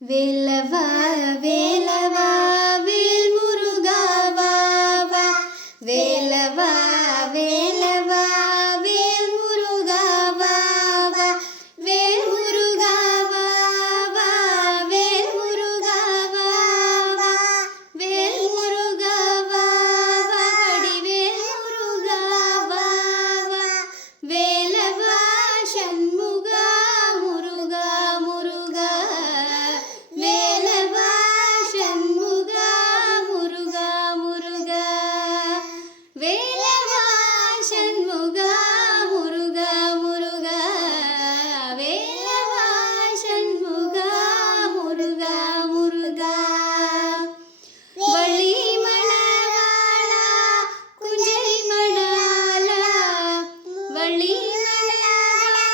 வேலவா வேலவா வேல் முருகா வா வா. வேலவா வேலவா வேல் முருகா வா வா. வேல் முருகா வா வா. வேல் முருகா வா வா. வேல் முருகா வா வா. வடிவேல் முருகா வா வா. வேலவா சண்முகா முருகா முருகா. வேலவா சண்முகா முருகா முருகா. வேலவா சண்முகா முருகா முருகா. வேலவா சண்முகா முருகா முருகா. வள்ளி மணவாளா குஞ்சரி மணாலா. வள்ளி மணவாளா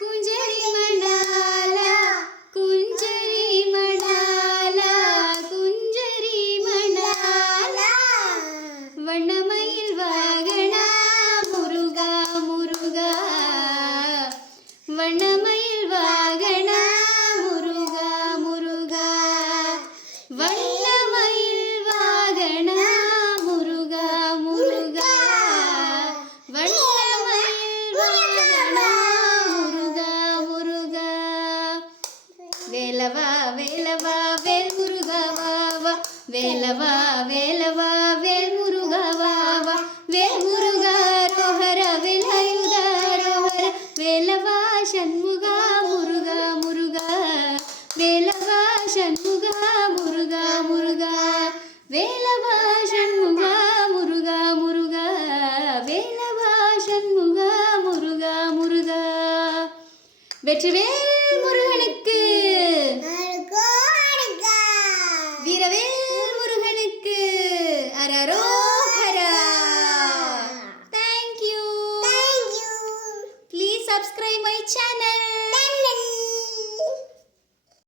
குஞ்சரி மணாலா. குஞ்சரி மணாலா குஞ்சரி மணாலா. வண்ணமயில் வாகனா முருகா முருகா. வண்ணமயில் வாகனா முருகா முருகா. வண்ணமயில் வாகனா முருகா முருகா. வண்ணமயில் வாகனா முருகா முருகா. வேலவா வேலவா வேல் முருகா வா வா. வேலவா வேலவா வேல் முருகா வா வா. வேல் முருகா ரோஹர வேலாயுதா ரோஹர. வேலவா சண்முகா முருகா முருகா. வேலவா சண்முகா முருகா முருகா. வேலவா சண்முகா முருகா முருகா. வேலவா சண்முகா முருகா முருகா. வெற்றிவேல் முருகனுக்கு. வீரவேல் முருகனுக்கு. அரரோஹரா. Thank you. Please subscribe my channel.